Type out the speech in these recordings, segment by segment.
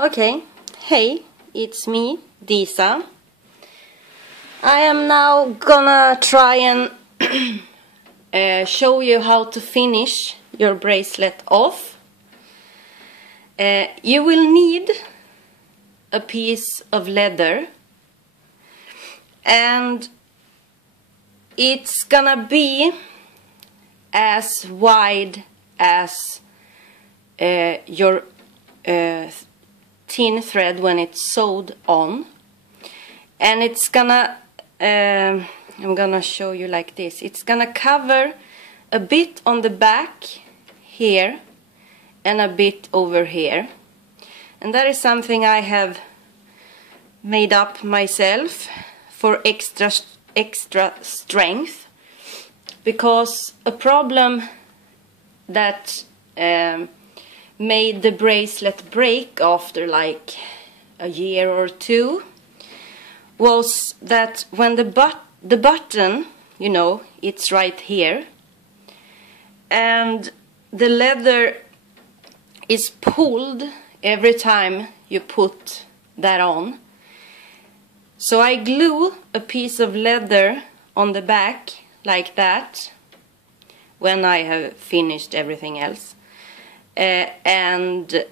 Okay, hey, it's me, Disa. I am now gonna try and show you how to finish your bracelet off. You will need a piece of leather, and it's gonna be as wide as your thin thread when it's sewed on, and it's gonna I'm gonna show you like this. It's gonna cover a bit on the back here and a bit over here, and that is something I have made up myself for extra strength, because a problem that made the bracelet break after like a year or two was that when the button, you know, it's right here, and the leather is pulled every time you put that on. So I glue a piece of leather on the back like that when I have finished everything else. And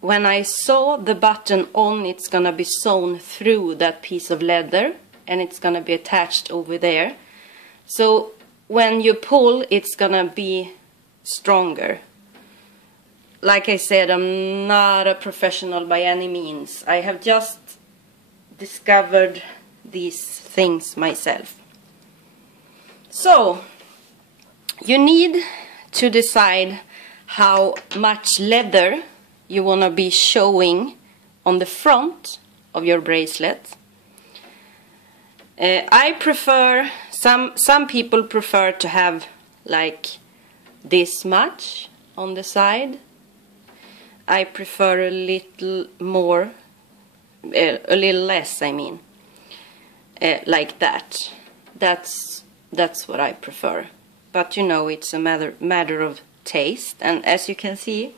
when I sew the button on, it's gonna be sewn through that piece of leather, and it's gonna be attached over there. So when you pull, it's gonna be stronger. Like I said, I'm not a professional by any means. I have just discovered these things myself. So you need to decide how much leather you want to be showing on the front of your bracelet. I prefer, some people prefer to have like this much on the side. I prefer a little more, a little less, I mean, like that. That's what I prefer. But you know, it's a matter of taste, and as you can see,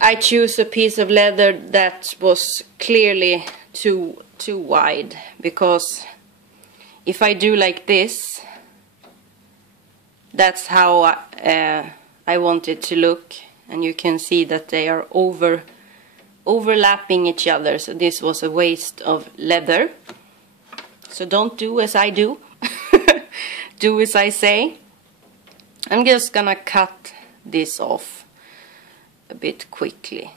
I choose a piece of leather that was clearly too wide, because if I do like this, that's how I want it to look, and you can see that they are overlapping each other, so this was a waste of leather. So don't do as I do. Do as I say. I'm just gonna cut this off a bit quickly,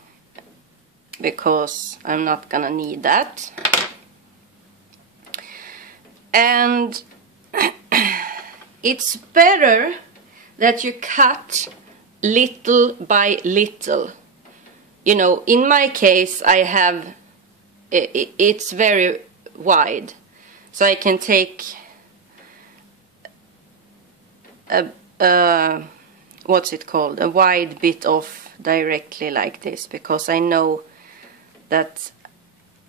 because I'm not gonna need that. And it's better that you cut little by little. You know, in my case, I have it's very wide, so I can take what's it called, a wide bit off directly like this, because I know that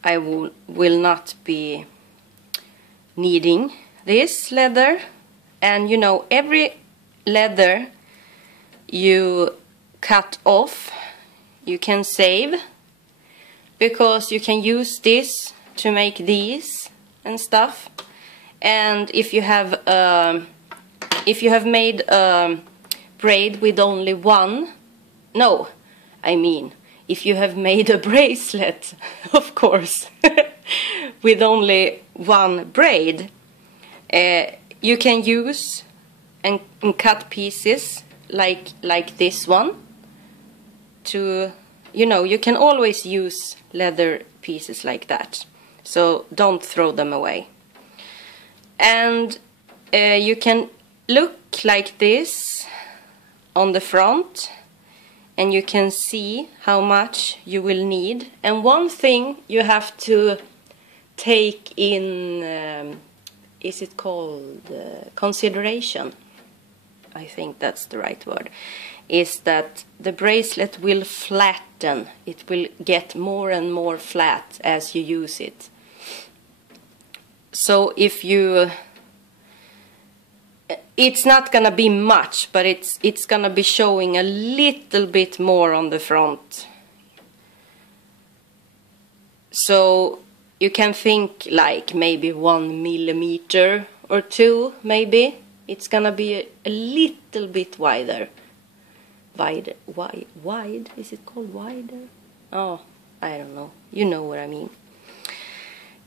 I will not be needing this leather. And you know, every leather you cut off, you can save, because you can use this to make these and stuff. And if you have made a braid with only one, no, I mean, if you have made a bracelet, of course, with only one braid, you can use and cut pieces like this one to, you know, you can always use leather pieces like that, so don't throw them away. And you can look like this on the front, and you can see how much you will need. And one thing you have to take in, is it called consideration? I think that's the right word. Is that the bracelet will flatten. It will get more and more flat as you use it. So if you, it's not gonna be much, but it's gonna be showing a little bit more on the front. So you can think like maybe 1 millimeter or 2, maybe. It's gonna be a little bit wider. Wide? Is it called wider? Oh, I don't know. You know what I mean.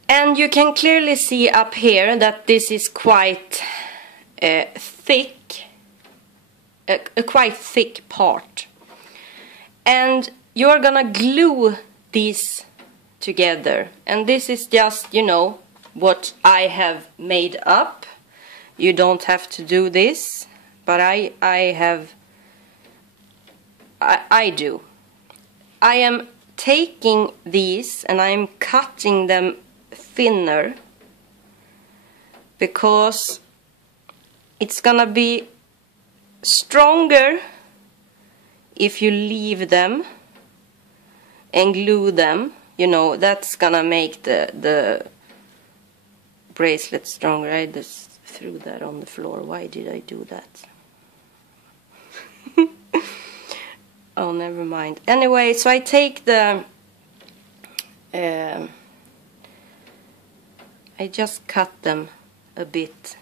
And you can clearly see up here that this is quite thick, a quite thick part. And you're gonna glue these together. And this is just, you know, what I have made up. You don't have to do this, but I do. I am taking these and I'm cutting them thinner because it's gonna be stronger if you leave them and glue them. You know, that's gonna make the bracelet stronger. I just threw that on the floor. Why did I do that? Oh, never mind. Anyway, so I take the I just cut them a bit.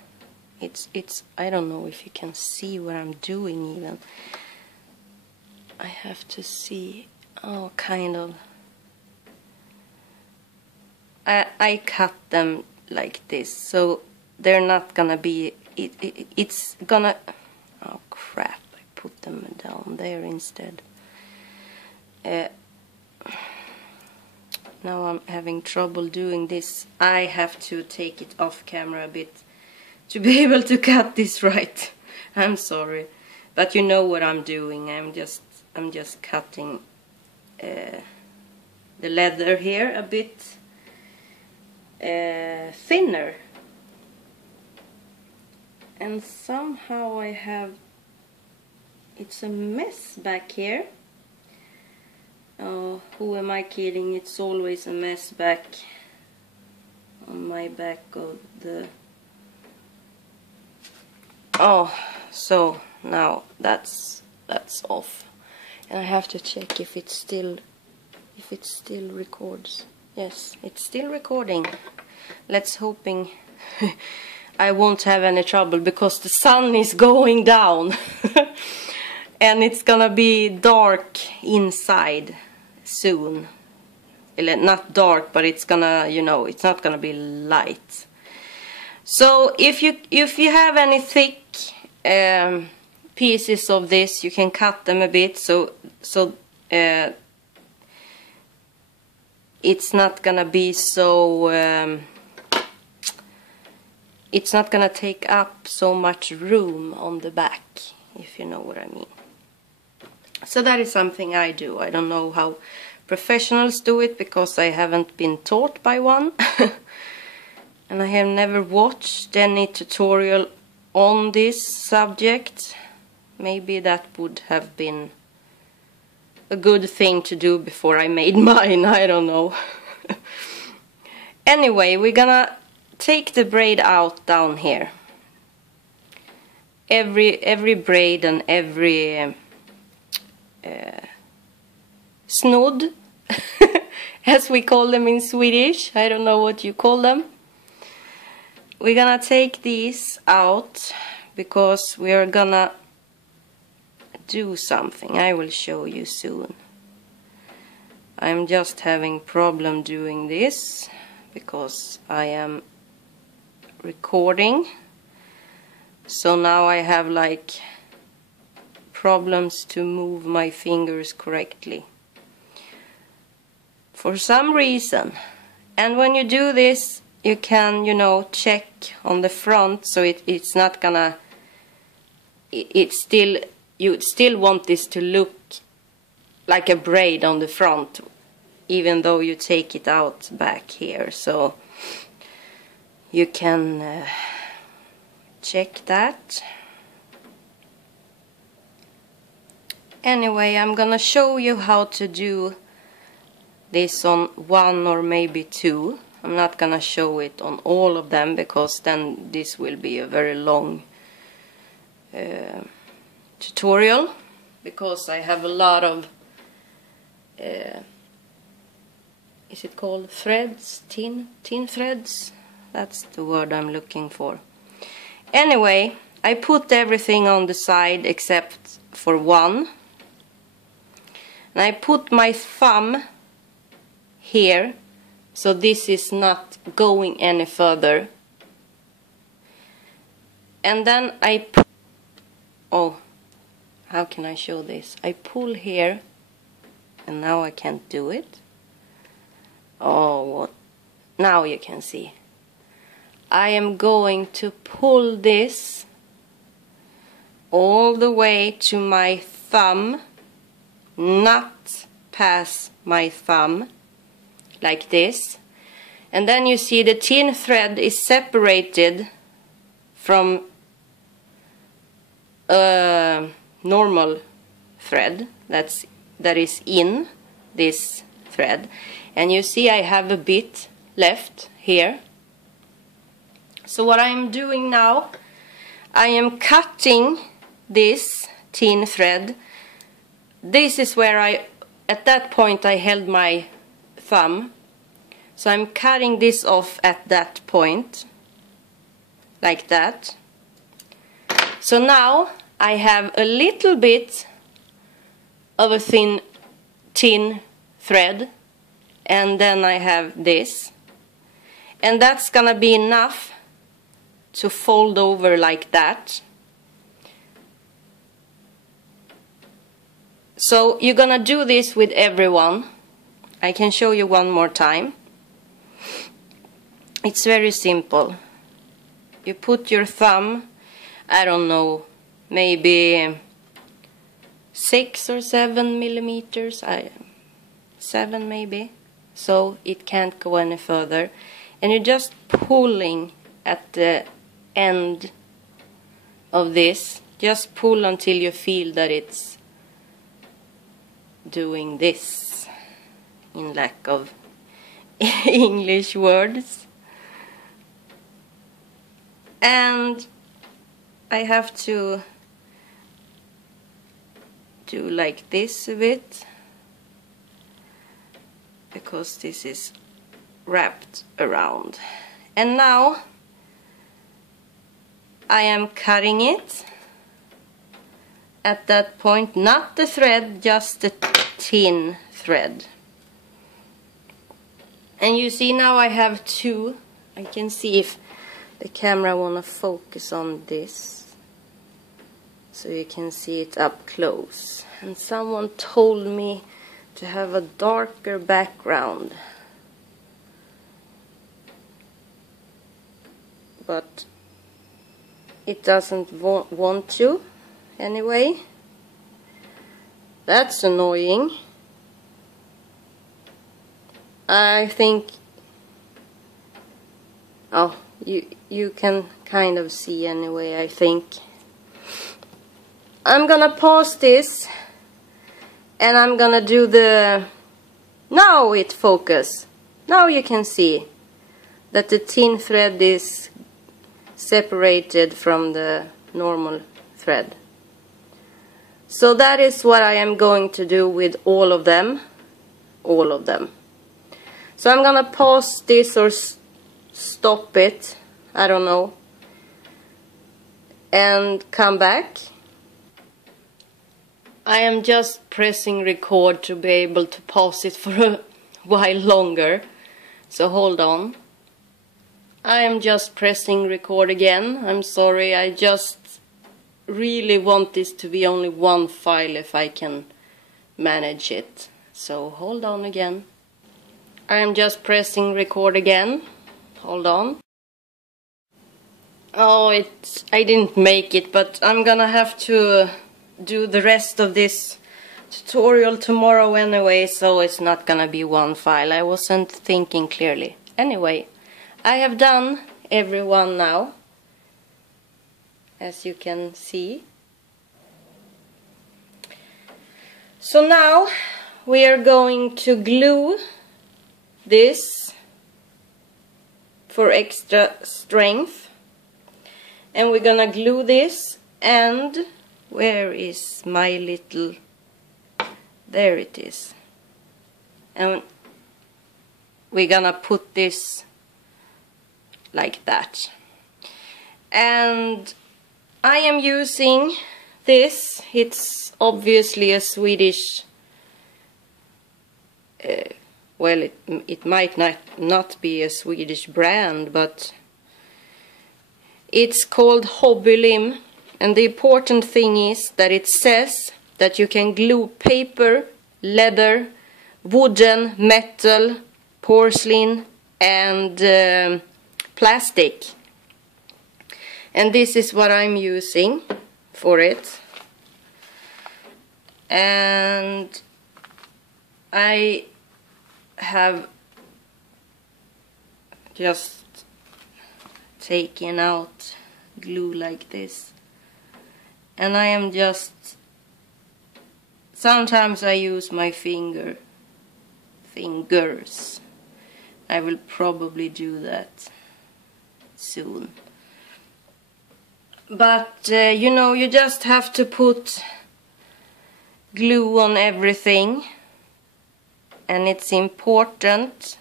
It's I don't know if you can see what I'm doing even. I have to see. Oh, kind of. I cut them like this, so they're not gonna be. It's gonna. Oh crap! I put them down there instead. Now I'm having trouble doing this. I have to take it off camera a bit to be able to cut this right. I'm sorry, but you know what I'm doing. I'm just cutting the leather here a bit thinner, and somehow I have. It's a mess back here. Oh, who am I kidding? It's always a mess back on my back of the... Oh, so now that's off. And I have to check if it still records. Yes, it's still recording. Let's hoping I won't have any trouble because the sun is going down. And it's gonna be dark inside soon. Not dark, but it's gonna, you know, it's not gonna be light. So if you have any thick pieces of this, you can cut them a bit so it's not gonna be so it's not gonna take up so much room on the back, if you know what I mean. So that is something I do. I don't know how professionals do it because I haven't been taught by one. And I have never watched any tutorial on this subject. Maybe that would have been a good thing to do before I made mine. I don't know. Anyway, we're gonna take the braid out down here. Every braid and every snodd, as we call them in Swedish. I don't know what you call them. We're gonna take these out because we are gonna do something. I will show you soon. I'm just having problem doing this because I am recording. So now I have like problems to move my fingers correctly for some reason. And when you do this, you can, you know, check on the front so it's not gonna, it's still, you still want this to look like a braid on the front even though you take it out back here. So you can check that. Anyway, I'm gonna show you how to do this on one or maybe two. I'm not gonna show it on all of them because then this will be a very long tutorial, because I have a lot of is it called threads? Tin threads? That's the word I'm looking for. Anyway, I put everything on the side except for one. And I put my thumb here, so this is not going any further. And then oh, how can I show this? I pull here, and now I can't do it. Oh, what? Now you can see. I am going to pull this all the way to my thumb, not past my thumb, like this. And then you see the tin thread is separated from a normal thread that is in this thread. And you see I have a bit left here. So what I am doing now, I am cutting this tin thread. This is where at that point I held my thumb. So I'm cutting this off at that point, like that. So now I have a little bit of a thin tin thread, and then I have this. And that's gonna be enough to fold over like that. So you're gonna do this with everyone. I can show you one more time. It's very simple. You put your thumb, I don't know, maybe 6 or 7 millimeters, 7 maybe, so it can't go any further. And you're just pulling at the end of this. Just pull until you feel that it's doing this, in lack of English words. And I have to do like this a bit, because this is wrapped around. And now I am cutting it at that point, not the thread, just the tin thread. And you see now I have two. I can see if the camera wanna focus on this, so you can see it up close. And someone told me to have a darker background, but it doesn't want to anyway. That's annoying. I think, oh, you can kind of see anyway, I think. I'm gonna pause this, and I'm gonna do the, now it focus. Now you can see that the tin thread is separated from the normal thread. So that is what I am going to do with all of them. All of them. So I'm gonna pause this or stop it, I don't know, and come back. I am just pressing record to be able to pause it for a while longer, so hold on. I am just pressing record again. I'm sorry, I just really want this to be only one file if I can manage it. So hold on again. I am just pressing record again. Hold on. Oh, I didn't make it, but I'm gonna have to do the rest of this tutorial tomorrow anyway, so it's not gonna be one file. I wasn't thinking clearly. Anyway, I have done every one now, as you can see. So now we are going to glue this for extra strength, and we're gonna glue this. And where is my little, there it is. And we're gonna put this like that. And I am using this. It's obviously a Swedish, well, it might not be a Swedish brand, but it's called Hobbylim. And the important thing is that it says that you can glue paper, leather, wooden, metal, porcelain and plastic. And this is what I'm using for it. And I have just taken out glue like this. And I am just, sometimes I use my fingers. I will probably do that soon. But you know, you just have to put glue on everything, and it's important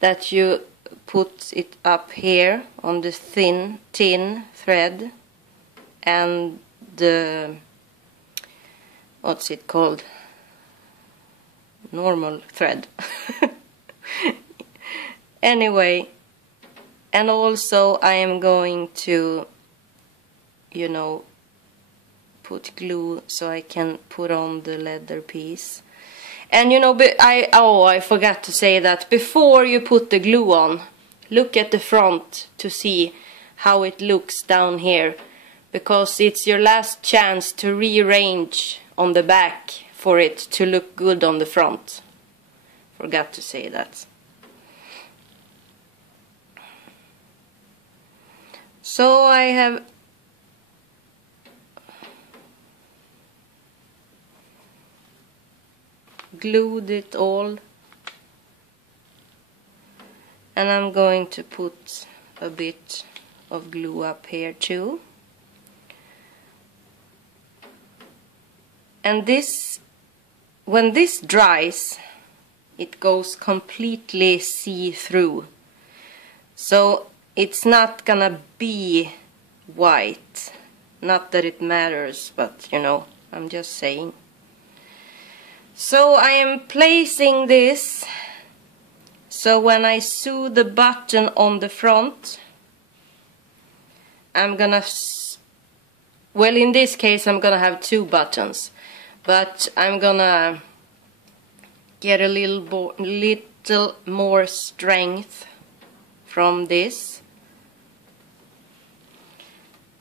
that you put it up here on the thin thread and the, what's it called, normal thread. Anyway, and also I am going to, you know, put glue so I can put on the leather piece. And you know, I forgot to say that before you put the glue on, look at the front to see how it looks down here, because it's your last chance to rearrange on the back for it to look good on the front. Forgot to say that. So I have glued it all, and I'm going to put a bit of glue up here too. And this, when this dries, it goes completely see-through, so it's not gonna be white. Not that it matters, but you know, I'm just saying. So I am placing this, so when I sew the button on the front, I'm gonna, well, in this case I'm gonna have 2 buttons, but I'm gonna get a little more strength from this,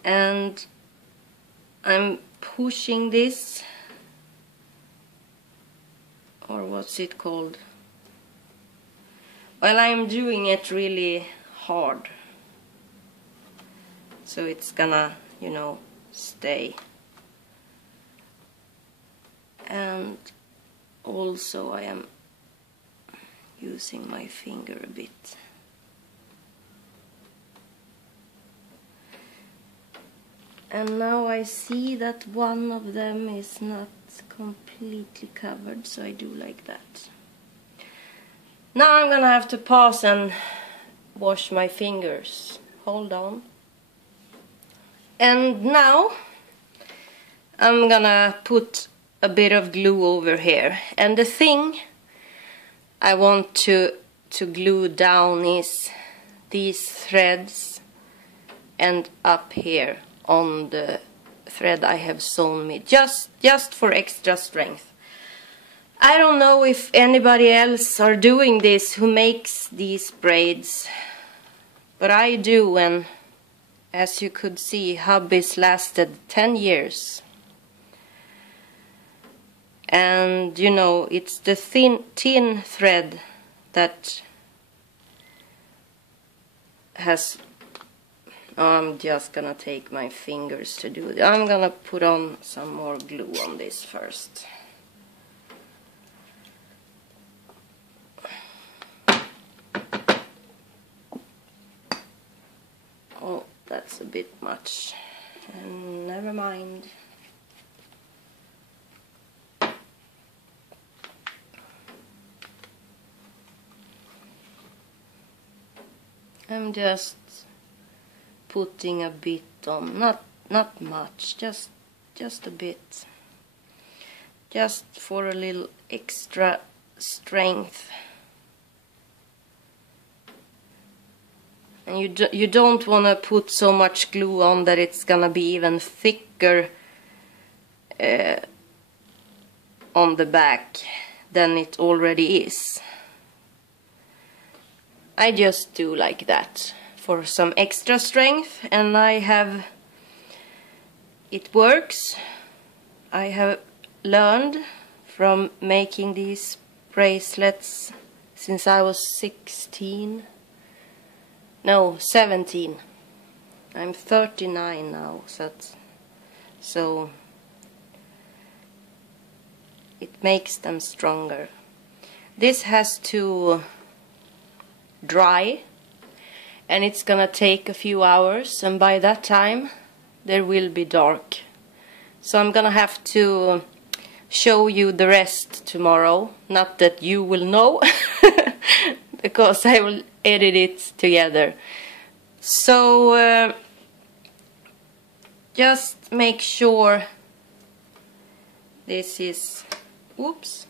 and I'm pushing this, or what's it called? Well, I'm doing it really hard, so it's gonna, you know, stay. And also I am using my finger a bit. And now I see that one of them is not completely covered, so I do like that. Now I'm gonna have to pause and wash my fingers. Hold on. And now I'm gonna put a bit of glue over here. And the thing I want to glue down is these threads and up here on the thread I have sewn me, just for extra strength. I don't know if anybody else are doing this who makes these braids, but I do, and as you could see, hubby's lasted 10 years. And you know, it's the thin thread that has, I'm just gonna take my fingers to do it. I'm gonna put on some more glue on this first. Oh, that's a bit much. And never mind. I'm just putting a bit on, not much, just a bit, just for a little extra strength. And you don't want to put so much glue on that it's gonna be even thicker on the back than it already is. I just do like that for some extra strength, and it works. I have learned from making these bracelets since I was 16. No, 17. I'm 39 now, so it makes them stronger. This has to dry, and it's gonna take a few hours, and by that time there will be dark. So I'm gonna have to show you the rest tomorrow. Not that you will know, because I will edit it together. So just make sure this is, oops,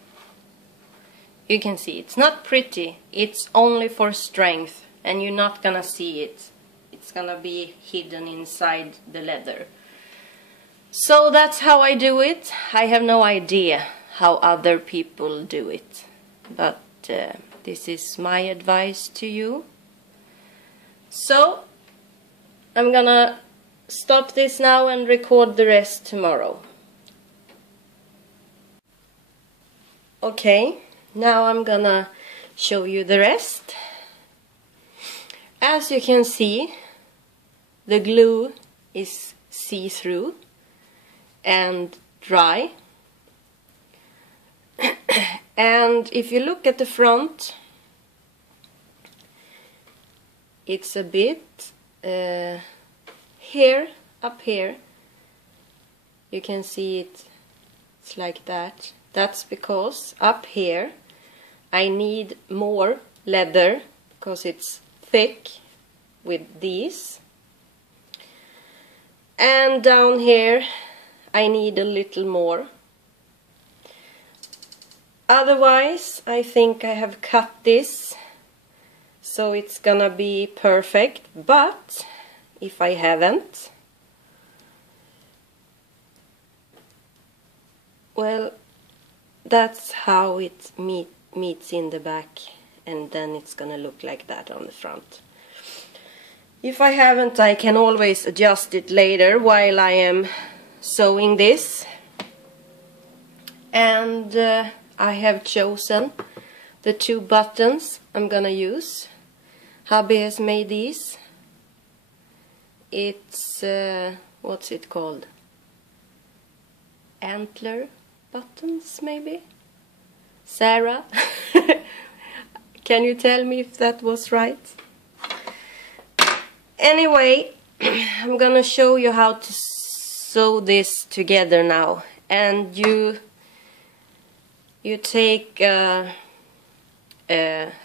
you can see it's not pretty, it's only for strength, and you're not gonna see it. It's gonna be hidden inside the leather. So that's how I do it. I have no idea how other people do it, but this is my advice to you. So I'm gonna stop this now and record the rest tomorrow. Okay, now I'm gonna show you the rest. As you can see, the glue is see-through and dry. And if you look at the front, it's a bit here, up here. You can see it's like that. That's because up here I need more leather, because it's thick with these. And down here I need a little more. Otherwise, I think I have cut this so it's gonna be perfect, but if I haven't, well, that's how it meets in the back, and then it's gonna look like that on the front. If I haven't, I can always adjust it later while I am sewing this. And I have chosen the 2 buttons I'm gonna use. Hubby has made these. It's what's it called? Antler buttons, maybe? Sarah? Can you tell me if that was right? Anyway, I'm gonna show you how to sew this together now. And you take a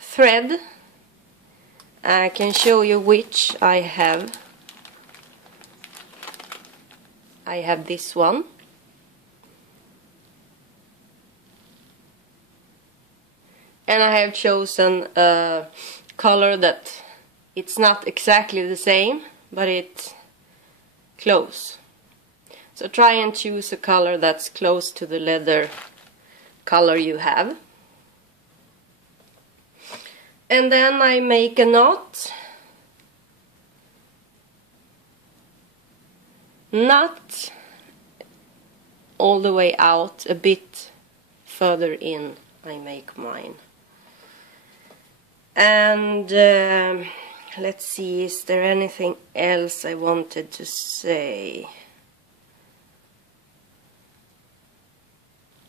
thread. I can show you which I have. I have this one. And I have chosen a color that it's not exactly the same, but it's close. So try and choose a color that's close to the leather color you have. And then I make a knot. Not all the way out, a bit further in I make mine. And let's see, is there anything else I wanted to say?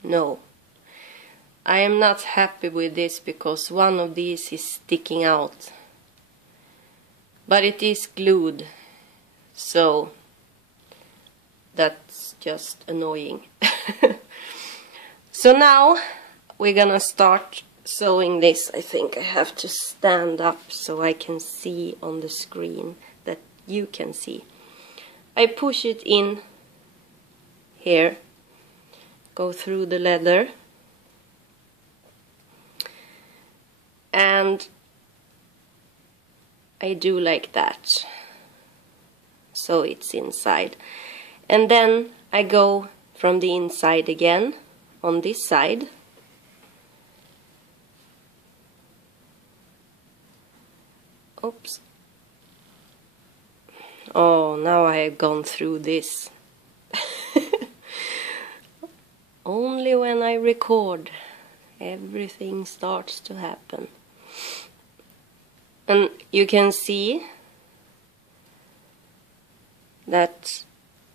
No. I am not happy with this because one of these is sticking out. But it is glued, so that's just annoying. So now we're gonna start sewing this, I think I have to stand up so I can see on the screen that you can see. I push it in here, go through the leather, and I do like that, so it's inside. And then I go from the inside again on this side. Oops. Oh, now I have gone through this. Only when I record, everything starts to happen. And you can see that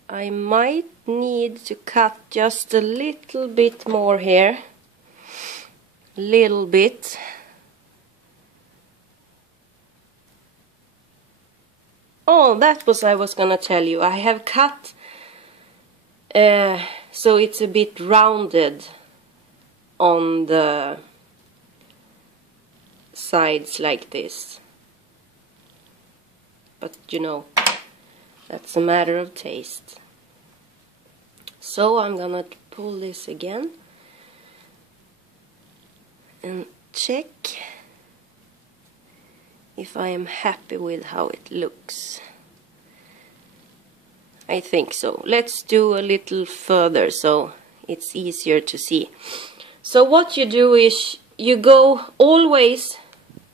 I might need to cut just a little bit more here. Little bit. Oh, that was I was gonna tell you. I have cut so it's a bit rounded on the sides like this. But you know, that's a matter of taste. So I'm gonna pull this again and check if I am happy with how it looks. I think so. Let's do a little further so it's easier to see. So what you do is you go always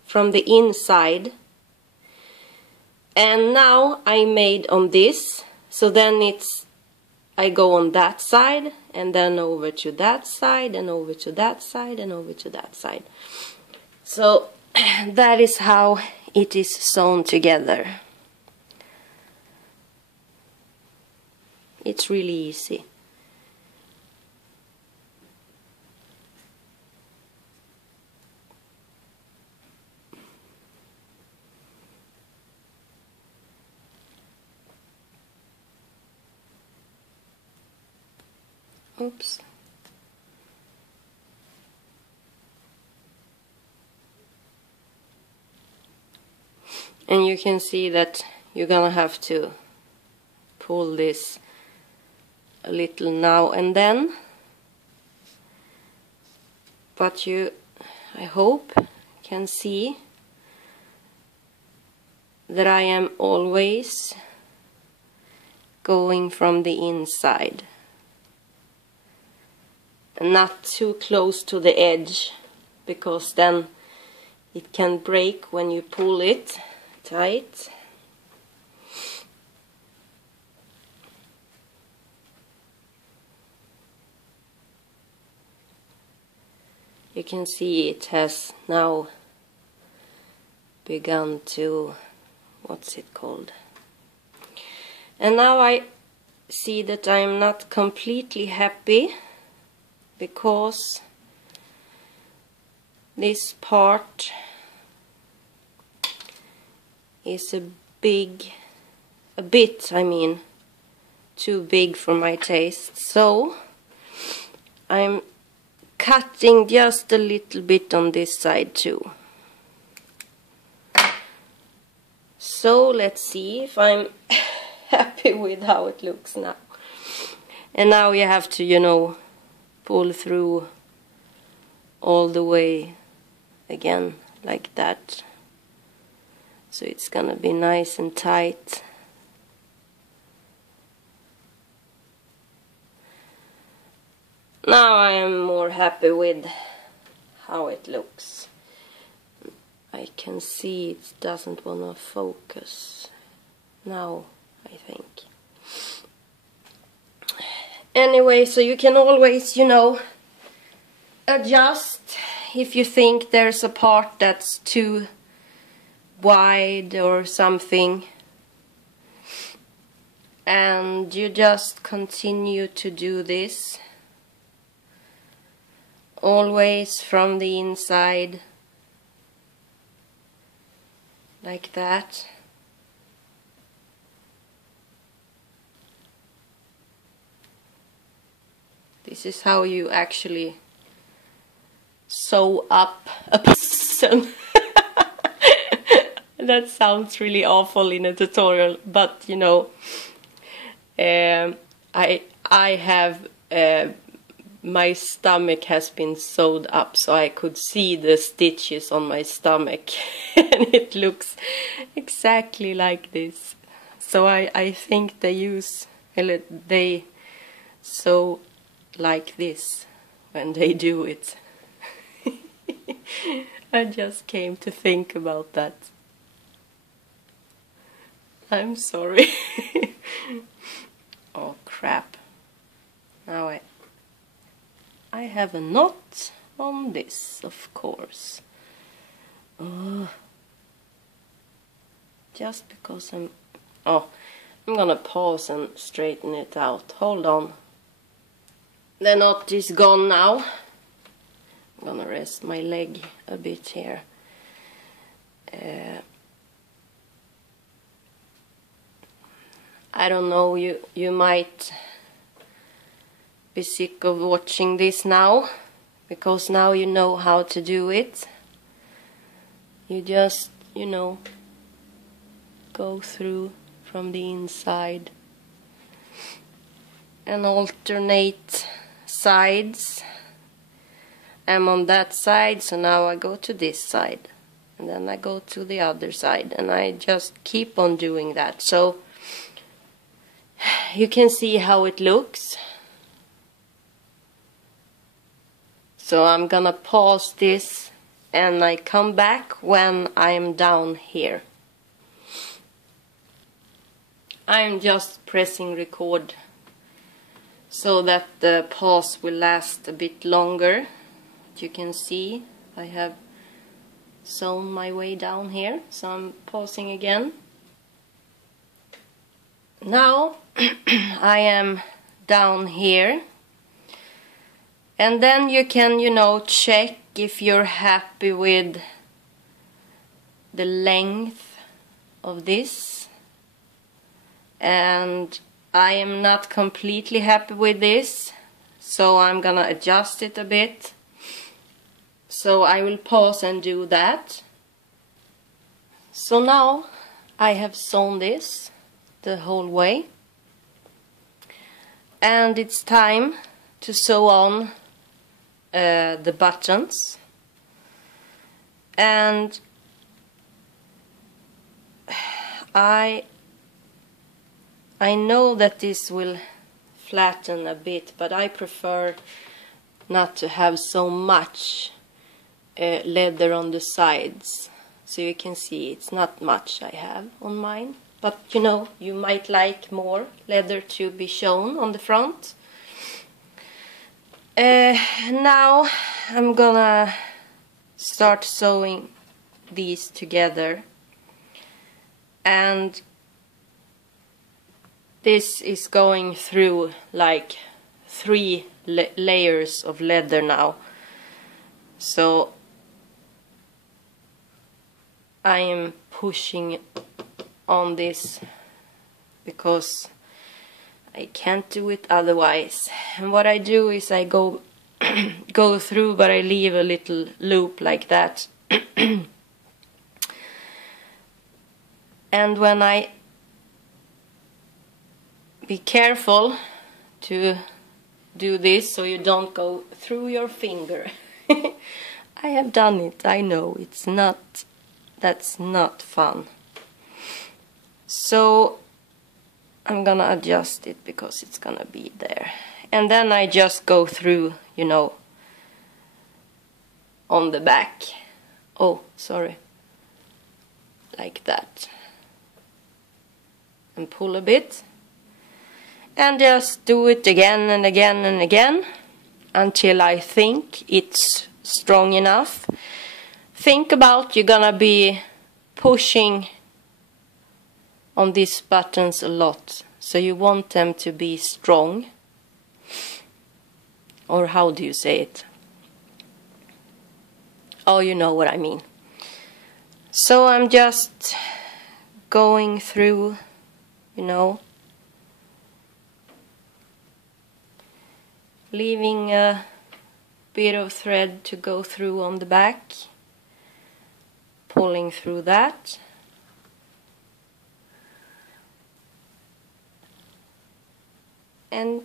from the inside, and now I made on this, so then it's I go on that side and then over to that side and over to that side and over to that side. So that is how it is sewn together. It's really easy. Oops. And you can see that you're gonna have to pull this a little now and then, but you, I hope, can see that I am always going from the inside and not too close to the edge, because then it can break when you pull it tight. You can see it has now begun to, what's it called? And now I see that I'm not completely happy, because this part is a bit, too big for my taste. So I'm cutting just a little bit on this side too. So let's see if I'm happy with how it looks now. And now you have to, you know, pull through all the way again like that. So it's gonna be nice and tight. Now I am more happy with how it looks. I can see it doesn't want to focus now, I think. Anyway, so you can always, you know, adjust if you think there's a part that's too wide or something. And you just continue to do this. Always from the inside, like that. This is how you actually sew up a person. That sounds really awful in a tutorial, but you know, I have my stomach has been sewed up, so I could see the stitches on my stomach, and it looks exactly like this. So I think they sew like this when they do it. I just came to think about that. I'm sorry. Oh crap. Now I have a knot on this, of course. Just because I'm gonna pause and straighten it out. Hold on. The knot is gone now. I'm gonna rest my leg a bit here. I don't know, you might be sick of watching this now, because now you know how to do it. You just, you know, go through from the inside and alternate sides. I'm on that side, so now I go to this side, and then I go to the other side, and I just keep on doing that. So you can see how it looks. So I'm gonna pause this and I come back when I'm down here. I'm just pressing record so that the pause will last a bit longer. You can see I have sewn my way down here, so I'm pausing again. Now I am down here, and then you can, you know, check if you're happy with the length of this. And I am not completely happy with this, so I'm gonna adjust it a bit. So I will pause and do that. So now I have sewn this the whole way, and it's time to sew on the buttons. And I know that this will flatten a bit, but I prefer not to have so much leather on the sides. So you can see it's not much I have on mine, but you know, you might like more leather to be shown on the front. Now I'm gonna start sewing these together, and this is going through like 3 layers of leather now. So I am pushing on this because I can't do it otherwise. And what I do is I go through, but I leave a little loop like that. And when I be careful to do this so you don't go through your finger. I have done it, I know, that's not fun. So I'm gonna adjust it because it's gonna be there. And then I just go through, you know, on the back. Oh, sorry. Like that. And pull a bit. And just do it again and again and again until I think it's strong enough. Think about, you're gonna be pushing on these buttons a lot, so you want them to be strong. Or how do you say it? Oh, you know what I mean. So I'm just going through, you know, leaving a bit of thread to go through on the back, pulling through that. And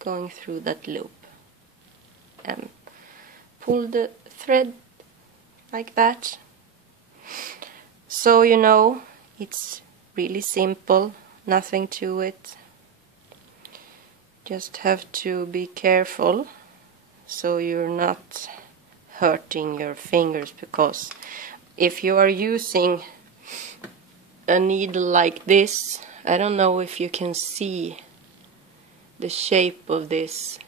going through that loop and pull the thread like that. So you know, it's really simple, nothing to it. Just have to be careful so you're not hurting your fingers, because if you are using a needle like this, I don't know if you can see the shape of this.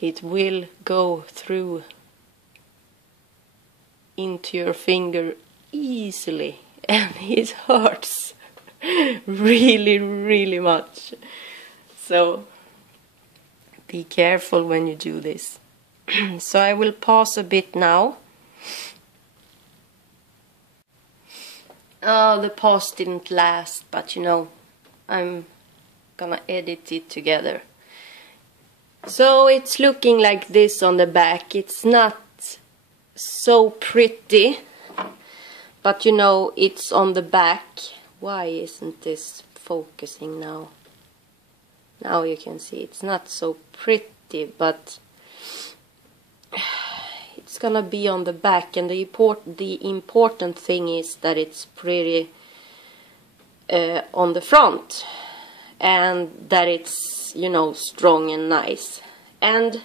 It will go through into your finger easily, and it hurts really, really much. So be careful when you do this. So I will pause a bit now. Oh, the pause didn't last, but you know, I'm gonna edit it together. So it's looking like this on the back. It's not so pretty, but you know, it's on the back. Why isn't this focusing now? Now you can see it's not so pretty, but it's gonna be on the back, and the important thing is that it's pretty on the front, and that it's, you know, strong and nice. And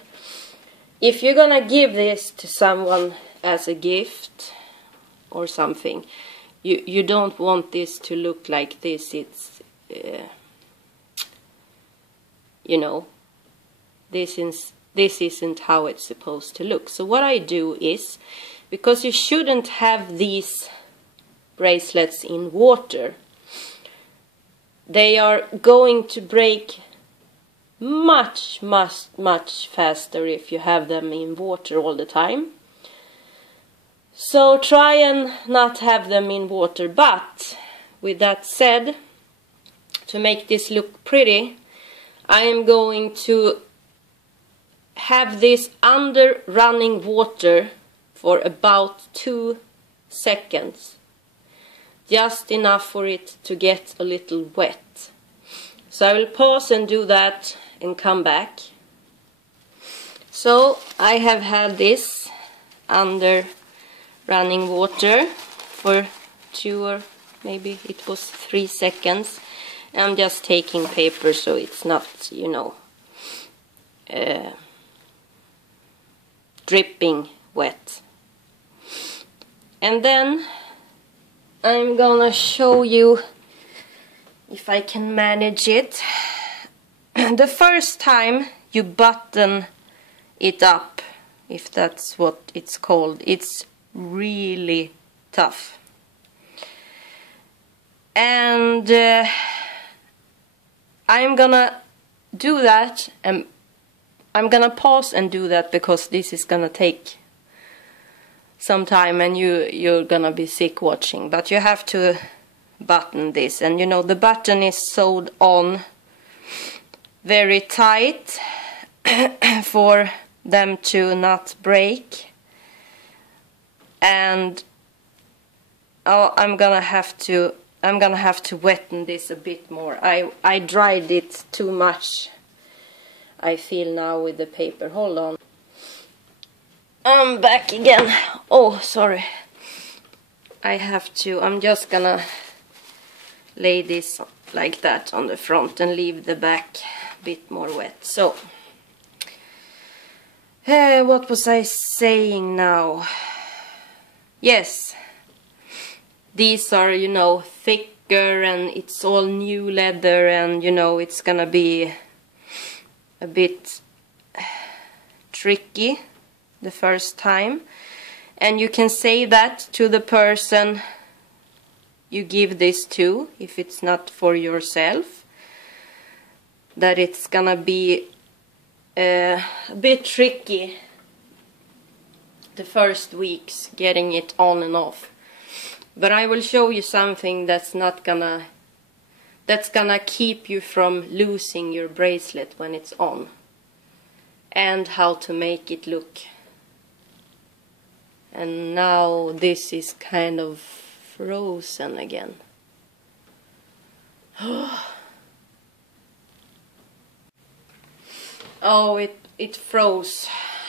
if you're gonna give this to someone as a gift or something, you don't want this to look like this. It's you know, this isn't how it's supposed to look. So what I do is, because you shouldn't have these bracelets in water, they are going to break much faster if you have them in water all the time. So try and not have them in water. But with that said, to make this look pretty, I am going to have this under running water for about 2 seconds. Just enough for it to get a little wet. So I will pause and do that and come back. So I have had this under running water for 2 or maybe it was 3 seconds. I'm just taking paper so it's not, you know, dripping wet. And then I'm gonna show you if I can manage it. The first time you button it up, if that's what it's called, it's really tough. And I'm gonna do that, and I'm gonna pause and do that because this is gonna take some time and you're gonna be sick watching. But you have to button this, and you know, the button is sewed on very tight for them to not break. And I'm gonna have to wetten this a bit more. I dried it too much, I feel now, with the paper. Hold on. I'm back again. Oh, sorry. I'm just gonna lay this like that on the front and leave the back a bit more wet. So, what was I saying now? Yes, these are, you know, thicker, and it's all new leather, and you know, it's gonna be a bit tricky the first time. And you can say that to the person you give this to, if it's not for yourself, that it's gonna be a bit tricky the first weeks getting it on and off. But I will show you something that's gonna keep you from losing your bracelet when it's on. and how to make it look. And now this is kind of frozen again. Oh, it froze.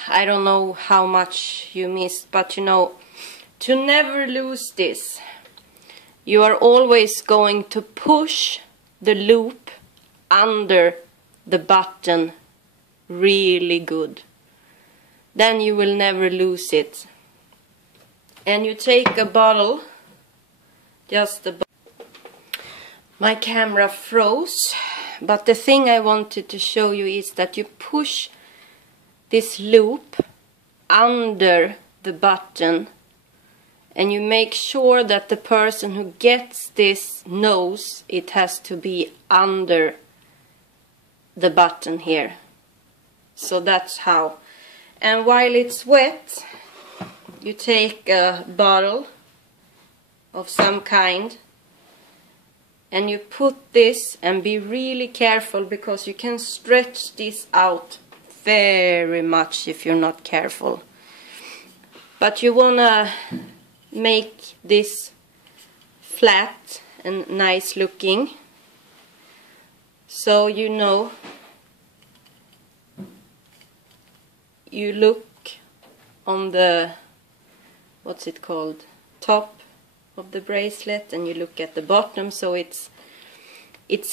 I don't know how much you missed, but you know, to never lose this, you are always going to push the loop under the button really good. Then you will never lose it. And you take a bottle, just a bottle. My camera froze, but the thing I wanted to show you is that you push this loop under the button, and you make sure that the person who gets this knows it has to be under the button here. So that's how. And while it's wet, you take a bottle of some kind and you put this, and be really careful because you can stretch this out very much if you're not careful. But you wanna make this flat and nice looking, so you know, you look on the, what's it called, top of the bracelet, and you look at the bottom, so it's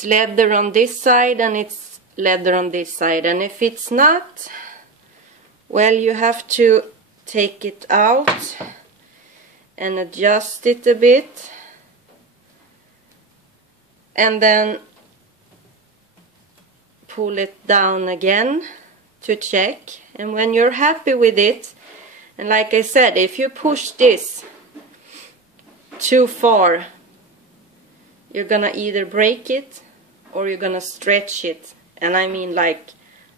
leather on this side and it's leather on this side. And if it's not, well, you have to take it out and adjust it a bit, and then pull it down again to check. And when you're happy with it, and like I said, if you push this too far, you're gonna either break it or you're gonna stretch it, and I mean like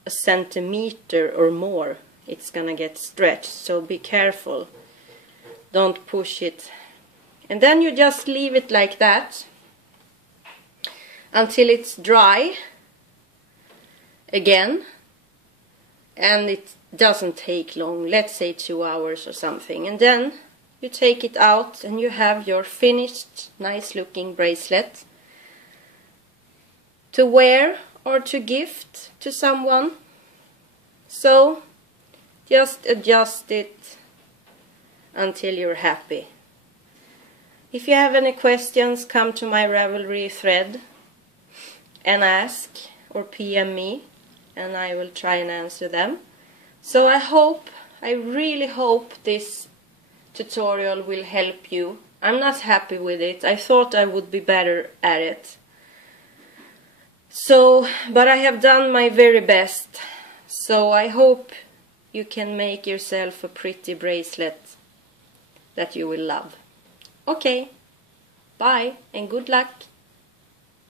a centimeter or more. It's gonna get stretched, so be careful, don't push it. And then you just leave it like that until it's dry again, and it doesn't take long, let's say 2 hours or something, and then you take it out and you have your finished nice looking bracelet to wear or to gift to someone. So just adjust it until you're happy. If you have any questions, come to my Ravelry thread and ask, or PM me, and I will try and answer them. So I really hope this tutorial will help you. I'm not happy with it. I thought I would be better at it. So, but I have done my very best. So I hope you can make yourself a pretty bracelet that you will love. Okay, bye and good luck.